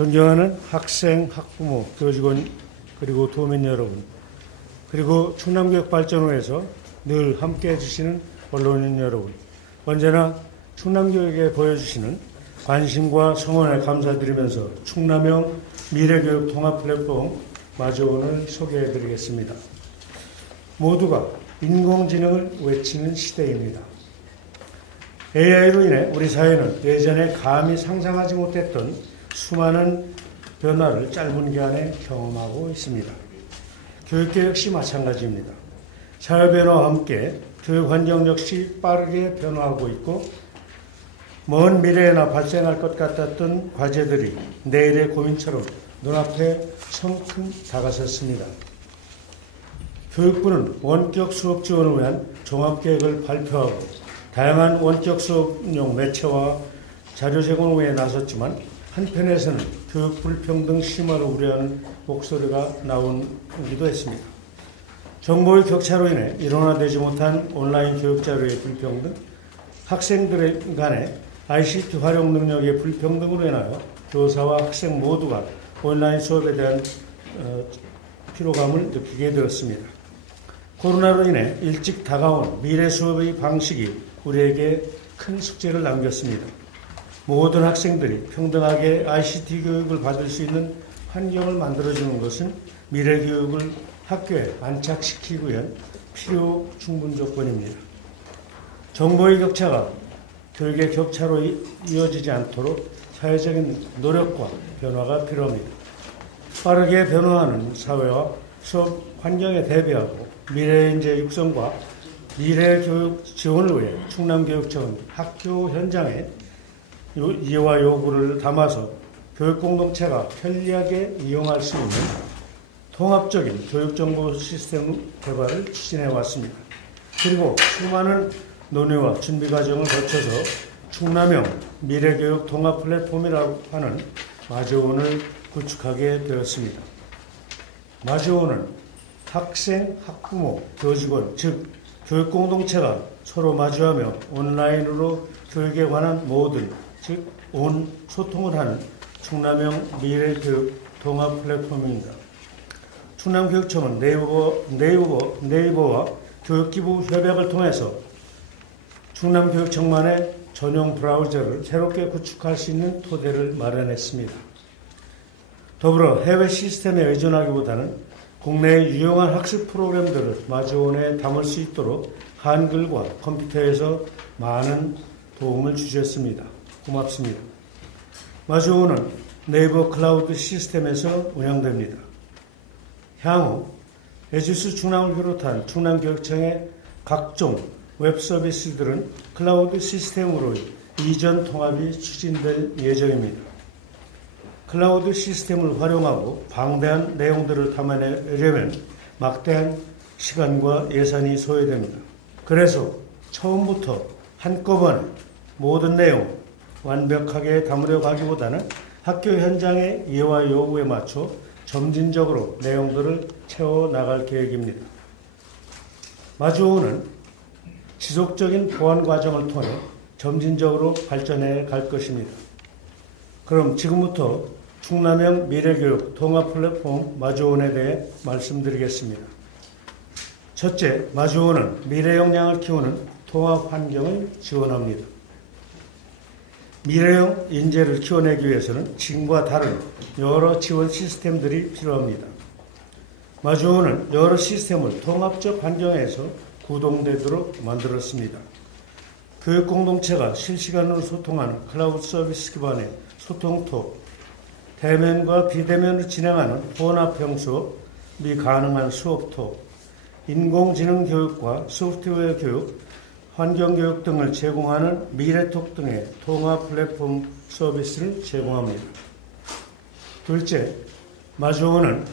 존경하는 학생, 학부모, 교직원, 그리고 도민 여러분, 그리고 충남교육발전원에서 늘 함께해 주시는 언론인 여러분, 언제나 충남교육에 보여주시는 관심과 성원에 감사드리면서 충남형 미래교육 통합 플랫폼 마주온을 소개해 드리겠습니다. 모두가 인공지능을 외치는 시대입니다. AI로 인해 우리 사회는 예전에 감히 상상하지 못했던 수많은 변화를 짧은 기간에 경험하고 있습니다. 교육계 역시 마찬가지입니다. 사회 변화와 함께 교육 환경 역시 빠르게 변화하고 있고, 먼 미래에나 발생할 것 같았던 과제들이 내일의 고민처럼 눈앞에 성큼 다가섰습니다. 교육부는 원격 수업 지원을 위한 종합계획을 발표하고 다양한 원격 수업용 매체와 자료 제공에 나섰지만, 한편에서는 교육 불평등 심화를 우려하는 목소리가 나오기도 했습니다. 정보의 격차로 인해 일원화되지 못한 온라인 교육 자료의 불평등, 학생들 간의 ICT 활용 능력의 불평등으로 인하여 교사와 학생 모두가 온라인 수업에 대한 피로감을 느끼게 되었습니다. 코로나로 인해 일찍 다가온 미래 수업의 방식이 우리에게 큰 숙제를 남겼습니다. 모든 학생들이 평등하게 ICT 교육을 받을 수 있는 환경을 만들어주는 것은 미래 교육을 학교에 안착시키기 위한 필요 충분 조건입니다. 정보의 격차가 교육의 격차로 이어지지 않도록 사회적인 노력과 변화가 필요합니다. 빠르게 변화하는 사회와 수업 환경에 대비하고 미래 인재 육성과 미래 교육 지원을 위해 충남교육청은 학교 현장에 이해와 요구를 담아서 교육 공동체가 편리하게 이용할 수 있는 통합적인 교육정보 시스템 개발을 추진해 왔습니다. 그리고 수많은 논의와 준비 과정을 거쳐서 충남형 미래교육 통합 플랫폼이라고 하는 마주온을 구축하게 되었습니다. 마주온은 학생, 학부모, 교직원, 즉 교육 공동체가 서로 마주하며 온라인으로 교육에 관한 모든, 즉 온 소통을 하는 충남형 미래교육 통합 플랫폼입니다. 충남교육청은 네이버와 교육기부 협약을 통해서 충남교육청만의 전용 브라우저를 새롭게 구축할 수 있는 토대를 마련했습니다. 더불어 해외 시스템에 의존하기보다는 국내의 유용한 학습 프로그램들을 마주온에 담을 수 있도록 한글과 컴퓨터에서 많은 도움을 주셨습니다. 고맙습니다. 마주온은 네이버 클라우드 시스템에서 운영됩니다. 향후 에듀스 충남을 비롯한 충남교육청의 각종 웹 서비스들은 클라우드 시스템으로 이전 통합이 추진될 예정입니다. 클라우드 시스템을 활용하고 방대한 내용들을 담아내려면 막대한 시간과 예산이 소요됩니다. 그래서 처음부터 한꺼번에 모든 내용 완벽하게 담으려고 하기보다는 학교 현장의 이해와 요구에 맞춰 점진적으로 내용들을 채워나갈 계획입니다. 마주온은 지속적인 보완 과정을 통해 점진적으로 발전해 갈 것입니다. 그럼 지금부터 충남형 미래교육 통합 플랫폼 마주온에 대해 말씀드리겠습니다. 첫째, 마주온은 미래 역량을 키우는 통합 환경을 지원합니다. 미래형 인재를 키워내기 위해서는 지금과 다른 여러 지원 시스템들이 필요합니다. 마주온은 여러 시스템을 통합적 환경에서 구동되도록 만들었습니다. 교육 공동체가 실시간으로 소통하는 클라우드 서비스 기반의 소통톡, 대면과 비대면으로 진행하는 혼합형 수업이 가능한 수업톡, 인공지능 교육과 소프트웨어 교육, 환경교육 등을 제공하는 미래톡 등의 통합 플랫폼 서비스를 제공합니다. 둘째, 마주온은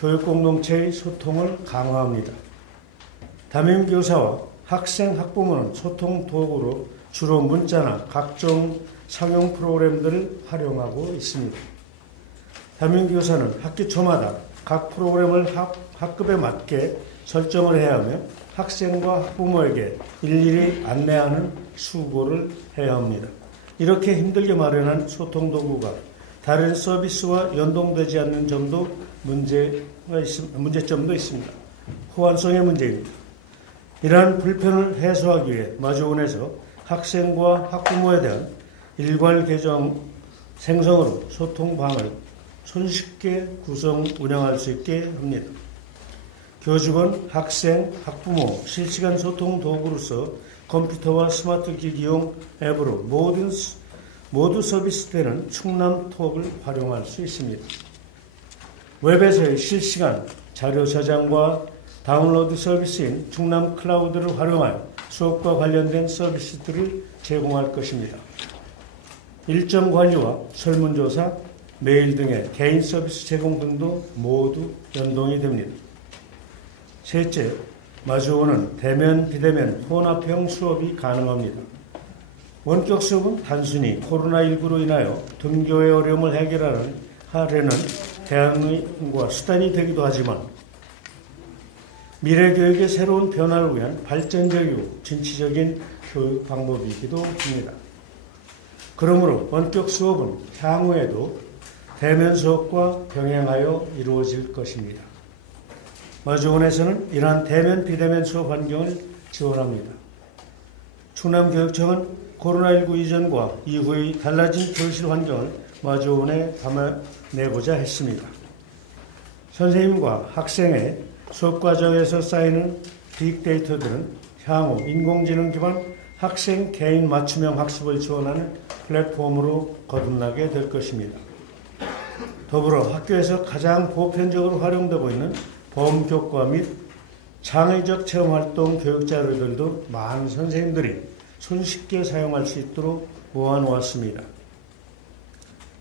교육공동체의 소통을 강화합니다. 담임교사와 학생, 학부모는 소통 도구로 주로 문자나 각종 상용 프로그램들을 활용하고 있습니다. 담임교사는 학기 초마다 각 프로그램을 학급에 맞게 설정을 해야 하며 학생과 학부모에게 일일이 안내하는 수고를 해야 합니다. 이렇게 힘들게 마련한 소통 도구가 다른 서비스와 연동되지 않는 점도 문제점도 있습니다. 호환성의 문제입니다. 이러한 불편을 해소하기 위해 마주원에서 학생과 학부모에 대한 일괄 계정 생성으로 소통방을 손쉽게 구성 운영할 수 있게 합니다. 교직원, 학생, 학부모 실시간 소통 도구로서 컴퓨터와 스마트 기기용 앱으로 모두 서비스되는 충남톡을 활용할 수 있습니다. 웹에서의 실시간 자료 저장과 다운로드 서비스인 충남 클라우드를 활용하여 수업과 관련된 서비스들을 제공할 것입니다. 일정 관리와 설문조사, 메일 등의 개인 서비스 제공 등도 모두 연동이 됩니다. 셋째, 마주오는 대면, 비대면, 혼합형 수업이 가능합니다. 원격 수업은 단순히 코로나19로 인하여 등교의 어려움을 해결하려는 대안과 수단이 되기도 하지만 미래 교육의 새로운 변화를 위한 발전적이고 진취적인 교육 방법이기도 합니다. 그러므로 원격 수업은 향후에도 대면 수업과 병행하여 이루어질 것입니다. 마주원에서는 이러한 대면, 비대면 수업 환경을 지원합니다. 충남교육청은 코로나19 이전과 이후의 달라진 교실 환경을 마주원에 담아내고자 했습니다. 선생님과 학생의 수업 과정에서 쌓이는 빅데이터들은 향후 인공지능 기반 학생 개인 맞춤형 학습을 지원하는 플랫폼으로 거듭나게 될 것입니다. 더불어 학교에서 가장 보편적으로 활용되고 있는 범교과 및 창의적 체험활동 교육 자료들도 많은 선생님들이 손쉽게 사용할 수 있도록 모아놓았습니다.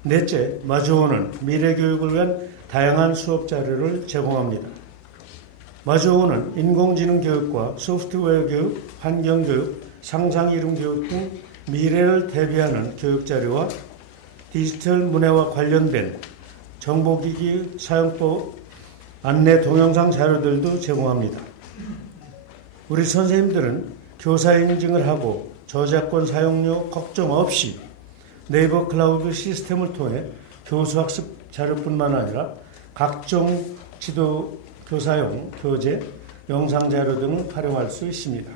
넷째, 마주오는 미래교육을 위한 다양한 수업 자료를 제공합니다. 마주오는 인공지능 교육과 소프트웨어 교육, 환경교육, 상상이론 교육 등 미래를 대비하는 교육 자료와 디지털 문해와 관련된 정보기기 사용법 안내 동영상 자료들도 제공합니다. 우리 선생님들은 교사 인증을 하고 저작권 사용료 걱정 없이 네이버 클라우드 시스템을 통해 교수학습 자료뿐만 아니라 각종 지도 교사용 교재, 영상 자료 등을 활용할 수 있습니다.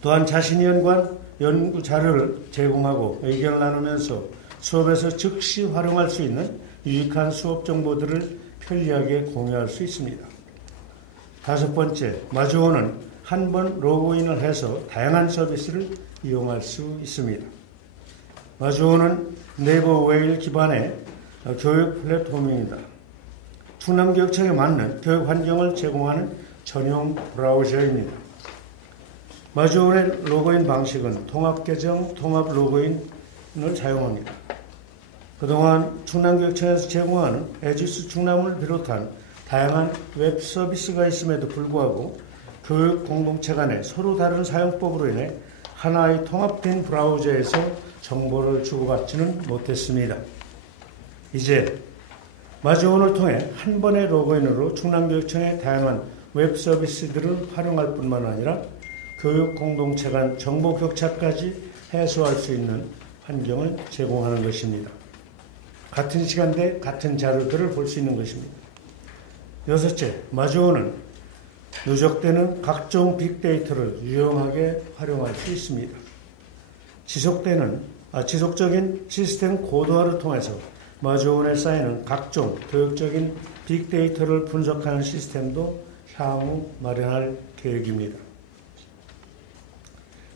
또한 자신이 연구한 연구 자료를 제공하고 의견을 나누면서 수업에서 즉시 활용할 수 있는 유익한 수업 정보들을 편리하게 공유할 수 있습니다. 다섯 번째, 마주오는 한 번 로그인을 해서 다양한 서비스를 이용할 수 있습니다. 마주오는 네이버 웨일 기반의 교육 플랫폼입니다. 충남교육청에 맞는 교육 환경을 제공하는 전용 브라우저입니다. 마주오의 로그인 방식은 통합계정, 통합 로그인을 사용합니다. 그동안 충남교육청에서 제공하는 에듀스 충남을 비롯한 다양한 웹 서비스가 있음에도 불구하고 교육 공동체 간에 서로 다른 사용법으로 인해 하나의 통합된 브라우저에서 정보를 주고받지는 못했습니다. 이제 마주온을 통해 한 번의 로그인으로 충남교육청의 다양한 웹 서비스들을 활용할 뿐만 아니라 교육 공동체 간 정보 격차까지 해소할 수 있는 환경을 제공하는 것입니다. 같은 시간대 같은 자료들을 볼 수 있는 것입니다. 여섯째, 마주오는 누적되는 각종 빅데이터를 유용하게 활용할 수 있습니다. 지속적인 시스템 고도화를 통해서 마주온에 쌓이는 각종 교육적인 빅데이터를 분석하는 시스템도 향후 마련할 계획입니다.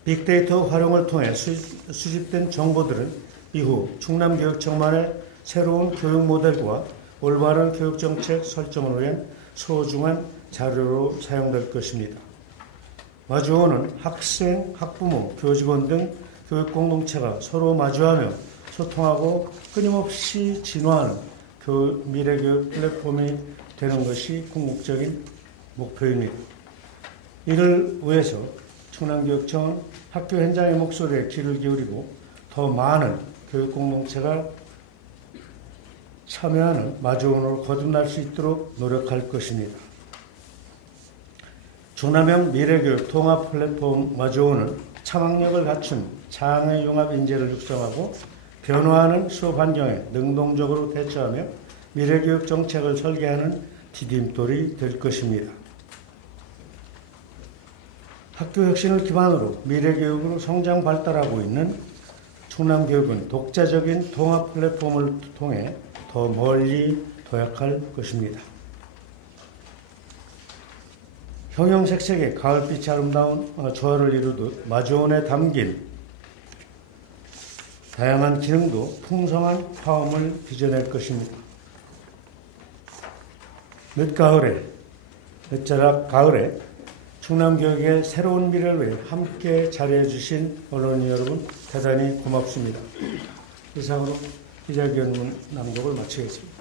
빅데이터 활용을 통해 수집된 정보들은 이후 충남교육청만의 새로운 교육 모델과 올바른 교육정책 설정을 위한 소중한 자료로 사용될 것입니다. 마주오는 학생, 학부모, 교직원 등 교육공동체가 서로 마주하며 소통하고 끊임없이 진화하는 미래교육 플랫폼이 되는 것이 궁극적인 목표입니다. 이를 위해서 충남교육청은 학교 현장의 목소리에 귀를 기울이고 더 많은 교육공동체가 참여하는 마주원으로 거듭날 수 있도록 노력할 것입니다. 충남형 미래교육 통합 플랫폼 마주원은 창학력을 갖춘 장애 융합 인재를 육성하고 변화하는 수업 환경에 능동적으로 대처하며 미래교육 정책을 설계하는 디딤돌이 될 것입니다. 학교 혁신을 기반으로 미래교육으로 성장 발달하고 있는 충남교육은 독자적인 통합 플랫폼을 통해 더 멀리 도약할 것입니다. 형형색색의 가을빛이 아름다운 조화를 이루듯 마주원에 담긴 다양한 기능도 풍성한 화음을 빚어낼 것입니다. 늦자락 가을에 충남교육의 새로운 미래를 위해 함께 자리해 주신 언론인 여러분 대단히 고맙습니다. 이상으로 기자회견문 낭독을 마치겠습니다.